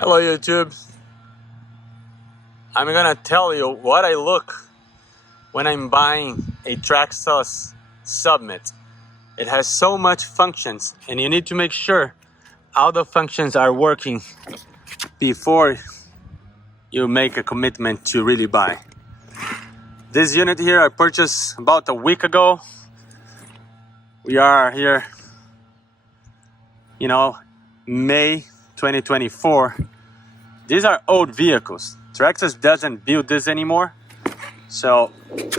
Hello YouTube. I'm gonna tell you what I look when I'm buying a Traxxas Submit. It has so much functions and you need to make sure all the functions are working before you make a commitment to really buy. This unit here I purchased about a week ago. We are here, May 2024. These are old vehicles. Traxxas doesn't build this anymore. So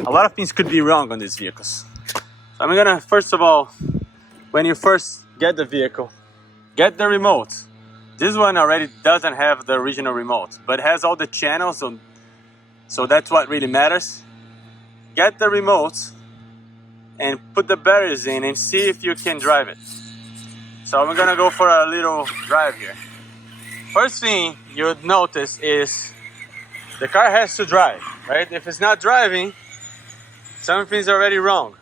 a lot of things could be wrong on these vehicles. So I'm gonna, first of all, when you first get the vehicle, get the remote. This one already doesn't have the original remote, but has all the channels, so that's what really matters. Get the remote and put the batteries in and see if you can drive it. So I'm gonna go for a little drive here. First thing you would notice is the car has to drive, right? If it's not driving, something's already wrong.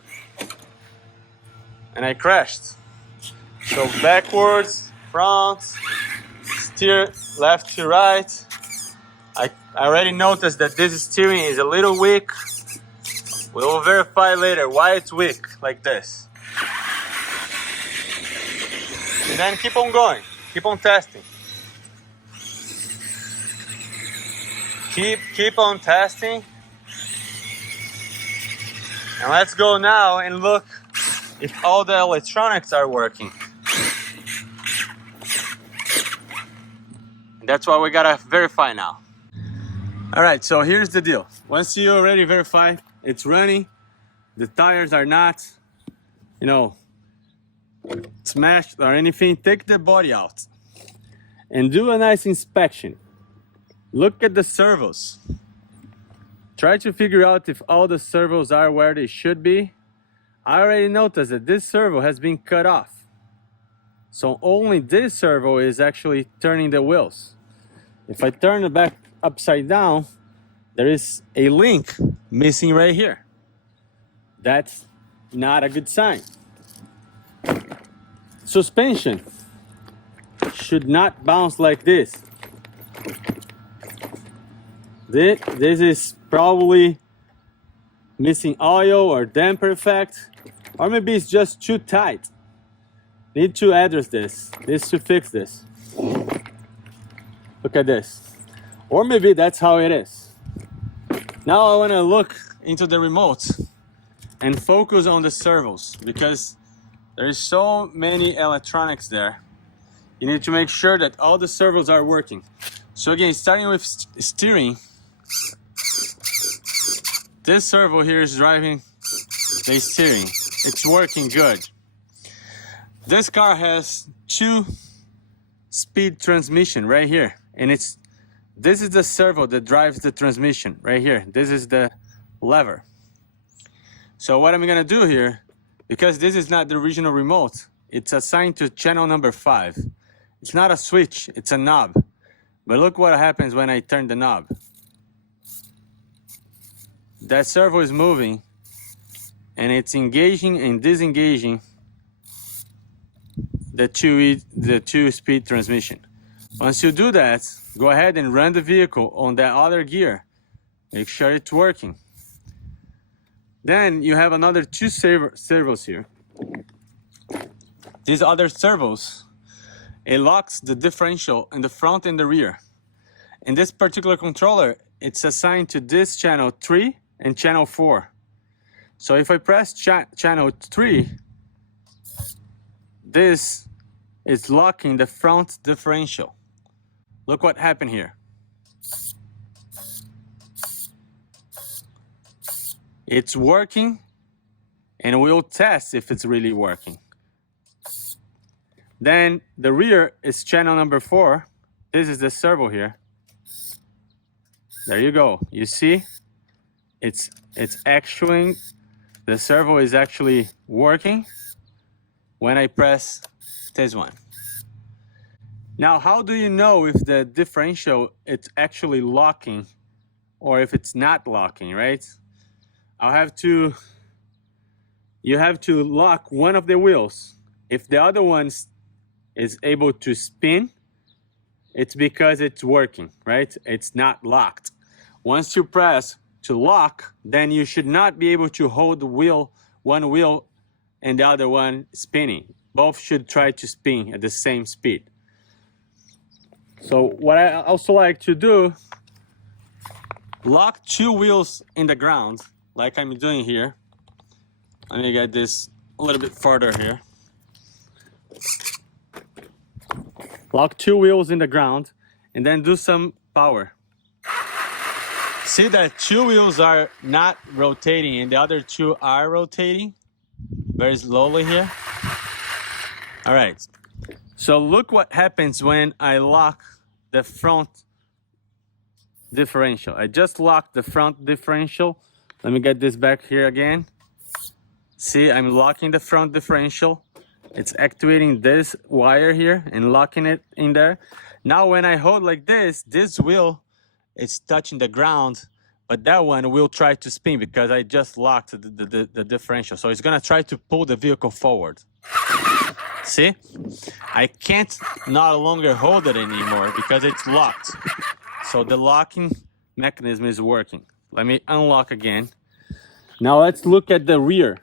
And I crashed. So backwards, front, steer left to right. I already noticed that this steering is a little weak. We will verify later why it's weak like this. And then keep on going, keep on testing. Keep on testing. And let's go now and look if all the electronics are working. And that's what we gotta verify now. All right, so here's the deal. Once you already verify it's running, the tires are not, smashed or anything, take the body out and do a nice inspection. Look at the servos. Try to figure out if all the servos are where they should be. I already noticed that this servo has been cut off. So only this servo is actually turning the wheels. If I turn it back upside down, there is a link missing right here. That's not a good sign. Suspension should not bounce like this. This is probably missing oil or damper effect, or maybe it's just too tight. Need to address this, needs to fix this. Look at this. Or maybe that's how it is. Now I want to look into the remote and focus on the servos because there's so many electronics there. You need to make sure that all the servos are working. So again, starting with steering, this servo here is driving the steering. It's working good. This car has 2-speed transmission right here, and this is the servo that drives the transmission right here. This is the lever. So what I'm gonna do here, because this is not the original remote, it's assigned to channel number 5. It's not a switch, it's a knob. But look what happens when I turn the knob. That servo is moving and it's engaging and disengaging the 2-speed transmission. Once you do that, go ahead and run the vehicle on that other gear. Make sure it's working. Then you have another 2 servos here. These other servos, it locks the differential in the front and the rear. In this particular controller, it's assigned to this channel 3 and channel 4. So if I press channel 3, this is locking the front differential. Look what happened here. It's working, and we'll test if it's really working. Then the rear is channel number 4. This is the servo here. There you go. You see? It's actually, the servo is actually working when I press this one. Now, how do you know if the differential it's actually locking or if it's not locking, right? You have to lock one of the wheels. If the other one is able to spin, it's because it's working, right? It's not locked. Once you press to lock, then you should not be able to hold the wheel, one wheel and the other one spinning. Both should try to spin at the same speed. So what I also like to do, lock two wheels in the ground, like I'm doing here. Let me get this a little bit further here. Lock two wheels in the ground and then do some power. See that two wheels are not rotating and the other two are rotating very slowly here. All right, so look what happens when I lock the front differential. I just locked the front differential. Let me get this back here again. See, I'm locking the front differential. It's activating this wire here and locking it in there. Now when I hold like this wheel is touching the ground, but that one will try to spin because I just locked the differential. So it's gonna try to pull the vehicle forward. See? I can't no longer hold it anymore because it's locked. So the locking mechanism is working. Let me unlock again. Now let's look at the rear.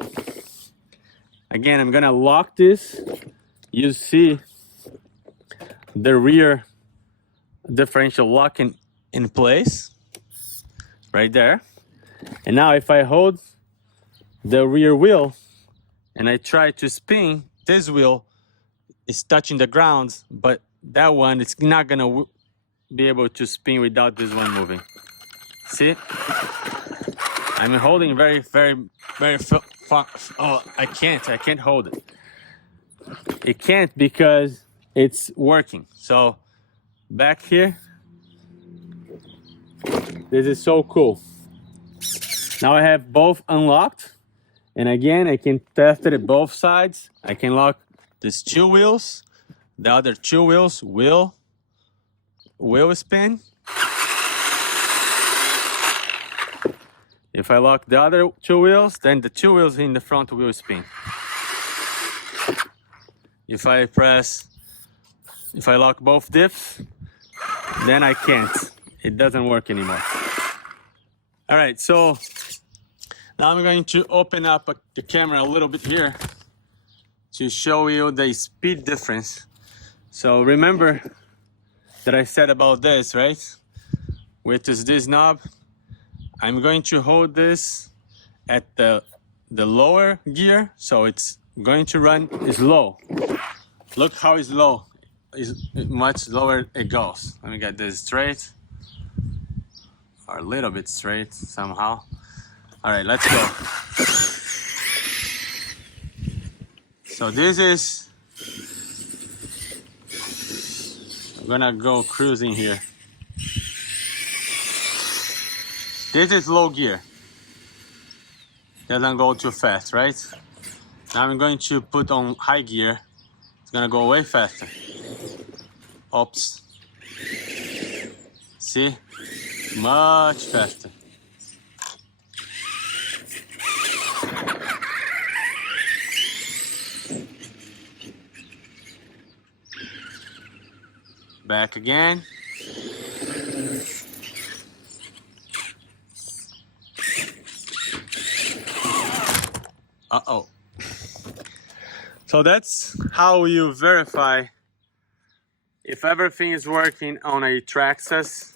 Again, I'm gonna lock this. You see the rear differential locking in place right there. And now if I hold the rear wheel and I try to spin, this wheel is touching the ground, but that one is not gonna be able to spin without this one moving. See? I'm holding very far. Oh, I can't hold it. It can't because it's working. So back here, this is so cool. Now I have both unlocked, and again I can test it at both sides. I can lock these two wheels. The other two wheels will spin. If I lock the other two wheels, then the two wheels in the front will spin. If I lock both diffs, then I can't. It doesn't work anymore. All right, so now I'm going to open up the camera a little bit here to show you the speed difference. So remember that I said about this, right? Which is this knob. I'm going to hold this at the lower gear, so it's going to run slow. Look how slow, much lower it goes. Let me get this straight, or a little bit straight somehow. All right, let's go. So this is, I'm gonna go cruising here. This is low gear. Doesn't go too fast, right? Now I'm going to put on high gear. It's gonna go way faster. Oops. See? Much faster. Back again. Uh-oh. So that's how you verify if everything is working on a Traxxas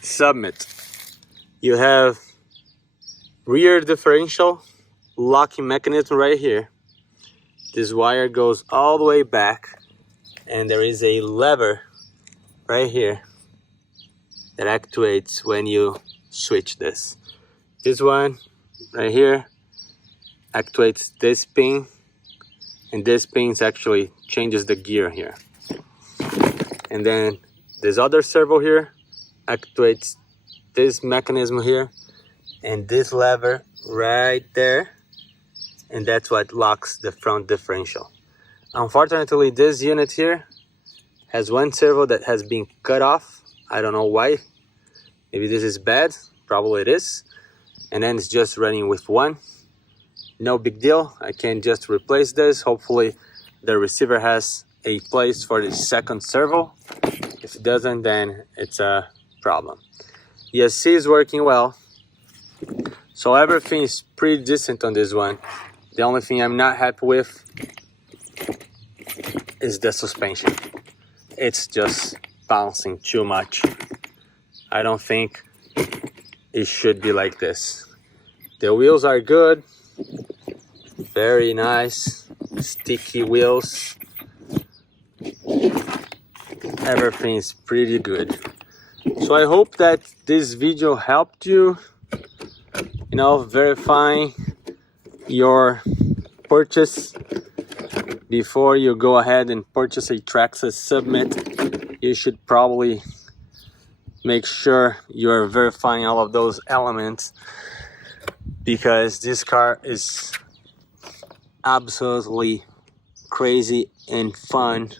Summit. You have rear differential locking mechanism right here. This wire goes all the way back, and there is a lever right here that actuates when you switch this. This one right here actuates this pin, and this pin actually changes the gear here. And then this other servo here actuates this mechanism here and this lever right there, and that's what locks the front differential. Unfortunately, this unit here has one servo that has been cut off. I don't know why. Maybe this is bad, probably it is. And then it's just running with one. No big deal, I can just replace this. Hopefully the receiver has a place for the second servo. If it doesn't, then it's a problem. ESC is working well, so everything is pretty decent on this one. The only thing I'm not happy with is the suspension. It's just bouncing too much. I don't think it should be like this. The wheels are good, very nice, sticky wheels. Everything is pretty good. So I hope that this video helped you, verifying your purchase. Before you go ahead and purchase a Traxxas Submit, you should probably make sure you're verifying all of those elements, because this car is absolutely crazy and fun,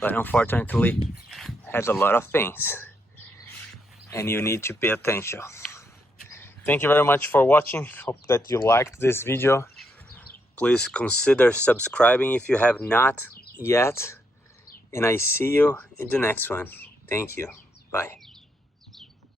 but unfortunately has a lot of things and you need to pay attention. Thank you very much for watching. Hope that you liked this video. Please consider subscribing if you have not yet, and I see you in the next one. Thank you. Bye.